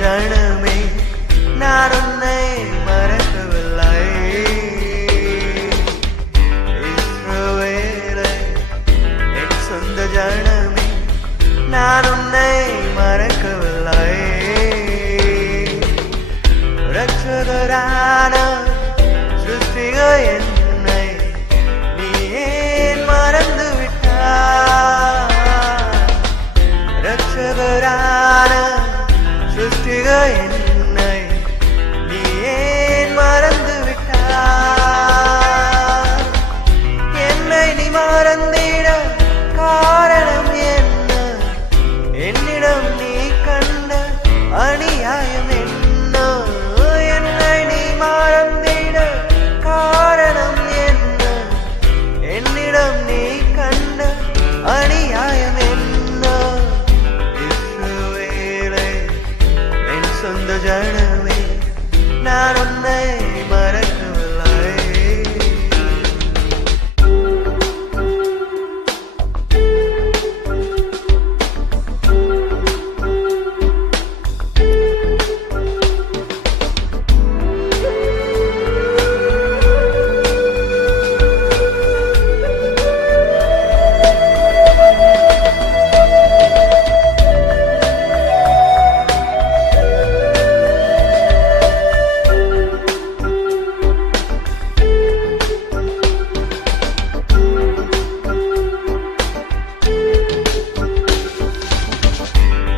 ஜனமே நான் உன்னை மறக்கவில்லை. இஸ்ரவேலே என் சொந்த ஜனமே நான் உன்னை மறக்கவில்லை. ரட்சகரான சிருஷ்டிக என்னை நீ ஏன் மறந்து விட்டாய்? ரட்சகரான சிருஷ்டிக என்னை நீ ஏன் மறந்து விட்டாய்? என்னை நீ மறந்திட காரணம் என்ன? என்னிடம் நீ கண்ட அநியாயம் என்ன? என்னை நீ மறந்திட காரணம் என்ன? என்னிடம் நீ கண்ட அநியாயம் என்ன? இஸ்ரவேலே என் சொந்த ஜனமே நான் உன்னை மறக்கவில்லை.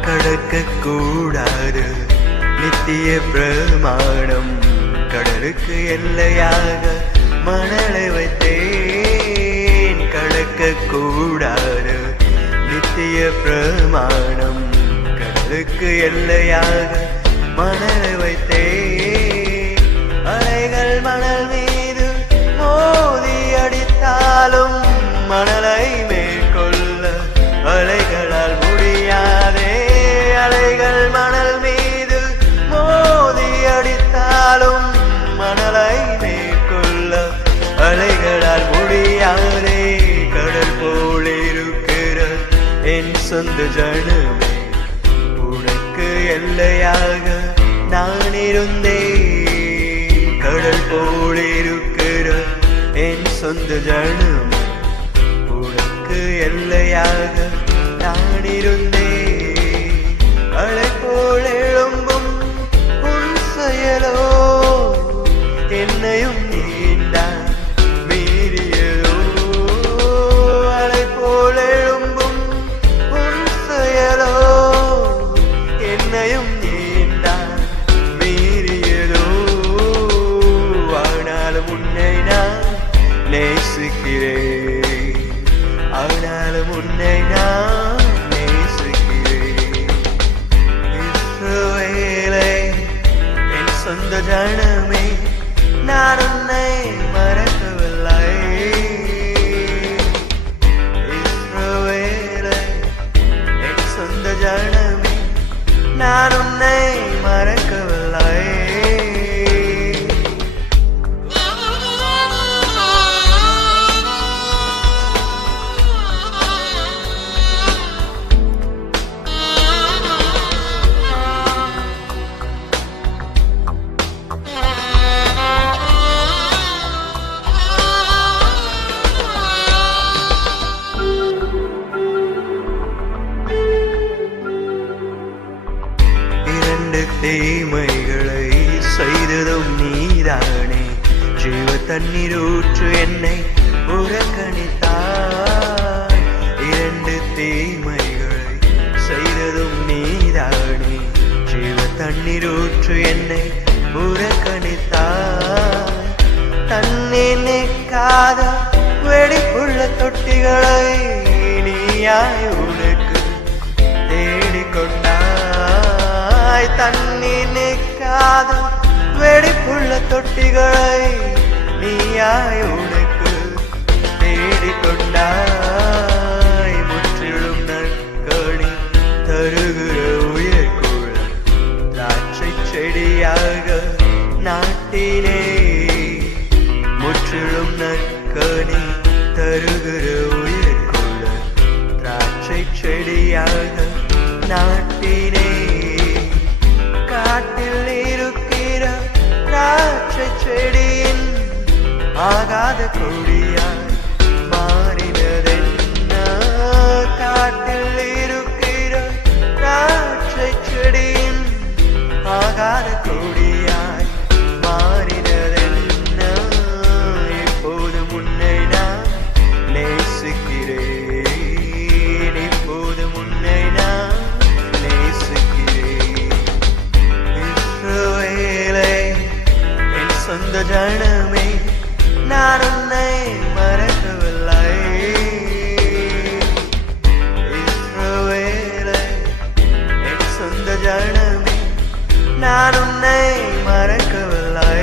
கடக்கக்கூடாது நித்திய பிரமாணம் கடலுக்கு எல்லையாக மணலை வைத்தேன். கடக்கக்கூடாது நித்திய பிரமாணம் கடலுக்கு எல்லையாக மணலை வைத்தேன். அலைகள் மணல் மீது மோதி அடித்தாலும் மணலை மேற்கொள்ள அலைகளால் முடியாதே. அலைகள் மணல் மீது மோதி அடித்தாலும் மணலை மேற்கொள்ள அலைகளால் முடியாதே. கடல் போல் இருக்கிற என் சொந்த ஜனமே உனக்கு எல்லையாக நான் இருந்தேன். கடல் போல் இருக்கிற என் சொந்த ஜனமே உனக்கு எல்லையாக நான் இருந்தேன். அலை போல் எழும்பும் உன் செயலோ என்னையும் நீண்டான் மீறியதோ. அலை போல் எழும்பும் உன் செயலோ என்னையும் நீண்டான் மீறியதோ. ஆனாலும் உன்னை நான் நேசிக்கிறேன். ஆனாலும் உன்னை நான் சொந்த ஜனமே நான் உன்னை மறக்கவில்லை. இஸ்ரவேலே என் சொந்த ஜனமே நான் உன்னை மறக்கவில்லை. தீமைகளை செய்ததும் நீதானே. ஜீவ தண்ணீர் ஊற்று என்னை புறக்கணித்தாய். இரண்டு தீமைகளை செய்ததும் நீதானே. ஜீவ தண்ணீர் ஊற்று என்னை புறக்கணித்தாய். தண்ணீர் நிற்காத வெடிப்புள்ள தொட்டிகளை நீயாய் உனக்கு தேடிக்கொண்டாய். தண்ணீர் நிற்காத வெடிப்புள்ள தொட்டிகளை நீயாய் உனக்கு தேடிக்கொண்டாய். முற்றிலும் நற்கனி தருகிற உயர்குளம் திராட்சை செடியாக நாட்டினே. முற்றிலும் நற்கனி தருகிற உயர்குளம் திராட்சை செடியாக நாட்டினே. ஆகாத கொடியாய் மாறினதென்ன காட்டில் இருக்கிற திராட்சை செடியின் ஆகாத கொடியாய் மாறினதென்ன இப்போது முன்னை நான் நேசிக்கிறேன் இப்போது முன்னை நான் நேசிக்கிறேன் இஸ்ரவேலே என் சொந்த ஜனமே நான் உன்னை மறக்கவில்லை இஸ்ரவேலே என் சொந்த ஜனமே நான் உன்னை மறக்கவில்லை